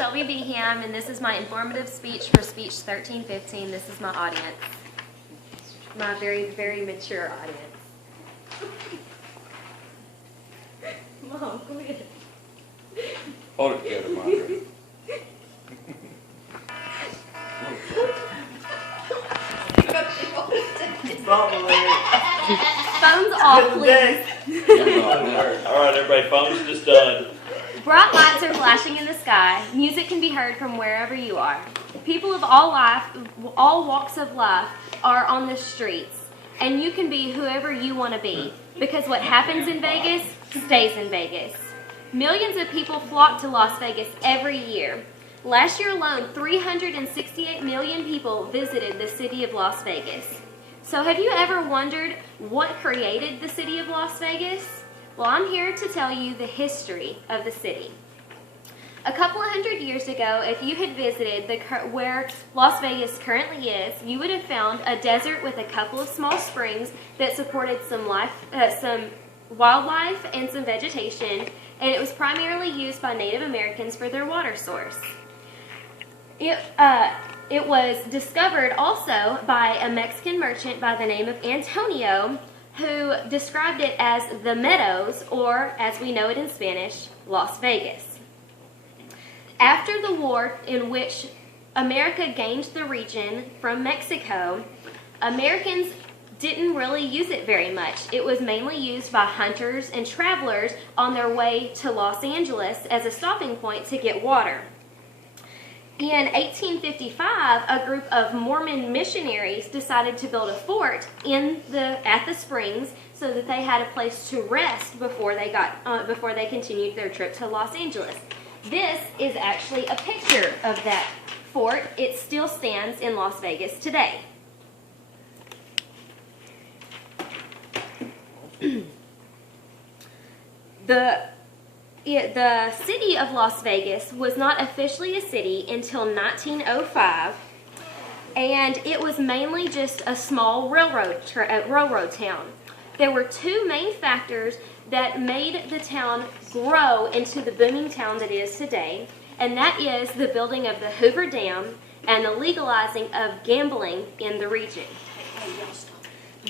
Shelby Beham, and this is my informative speech for Speech 1315. This is my audience, my very, very mature audience. Mom, quit. Hold it together, Margaret. Phones off, please. All right, everybody, phones just done. Bright lights are flashing in the sky. Music can be heard from wherever you are. People of all walks of life are on the streets, and you can be whoever you want to be, because what happens in Vegas stays in Vegas. Millions of people flock to Las Vegas every year. Last year alone, 368 million people visited the city of Las Vegas. So have you ever wondered what created the city of Las Vegas? Well, I'm here to tell you the history of the city. A couple of hundred years ago, if you had visited where Las Vegas currently is, you would have found a desert with a couple of small springs that supported some wildlife and some vegetation, and it was primarily used by Native Americans for their water source. It was discovered also by a Mexican merchant by the name of Antonio, who described it as the Meadows, or as we know it in Spanish, Las Vegas. After the war in which America gained the region from Mexico, Americans didn't really use it very much. It was mainly used by hunters and travelers on their way to Los Angeles as a stopping point to get water. In 1855, a group of Mormon missionaries decided to build a fort at the springs so that they had a place to rest before they continued their trip to Los Angeles. This is actually a picture of that fort. It still stands in Las Vegas today. The city of Las Vegas was not officially a city until 1905, and it was mainly just a small railroad town. There were two main factors that made the town grow into the booming town that it is today, and that is the building of the Hoover Dam and the legalizing of gambling in the region.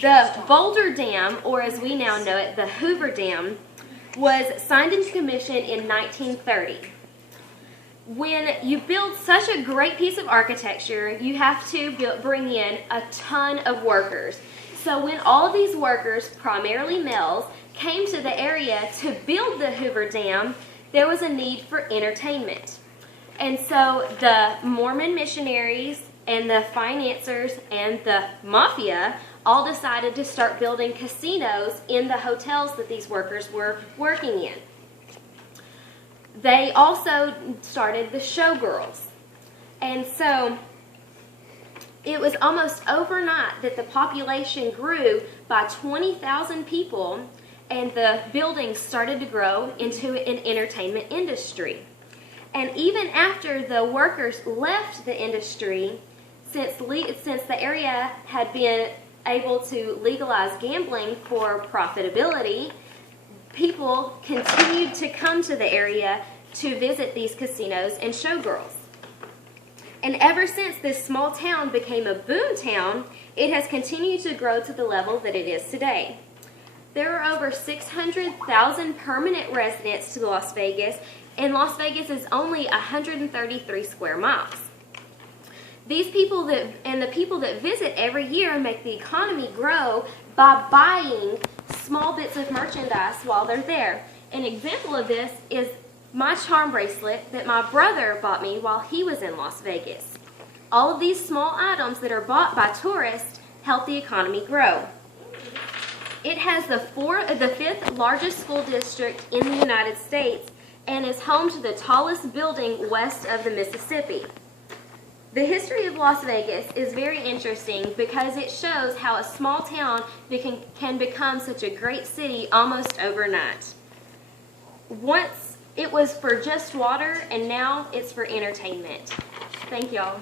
The Boulder Dam, or as we now know it, the Hoover Dam, was signed into commission in 1930. When you build such a great piece of architecture, you have to bring in a ton of workers. So when all of these workers, primarily males, came to the area to build the Hoover Dam, there was a need for entertainment. And so the Mormon missionaries and the financiers and the mafia all decided to start building casinos in the hotels that these workers were working in. They also started the showgirls. And so it was almost overnight that the population grew by 20,000 people, and the buildings started to grow into an entertainment industry. And even after the workers left the industry, since the area had been able to legalize gambling for profitability, people continued to come to the area to visit these casinos and showgirls. And ever since this small town became a boom town, it has continued to grow to the level that it is today. There are over 600,000 permanent residents to Las Vegas, and Las Vegas is only 133 square miles. The people that visit every year make the economy grow by buying small bits of merchandise while they're there. An example of this is my charm bracelet that my brother bought me while he was in Las Vegas. All of these small items that are bought by tourists help the economy grow. It has the fifth largest school district in the United States and is home to the tallest building west of the Mississippi. The history of Las Vegas is very interesting because it shows how a small town can become such a great city almost overnight. Once it was for just water, and now it's for entertainment. Thank y'all.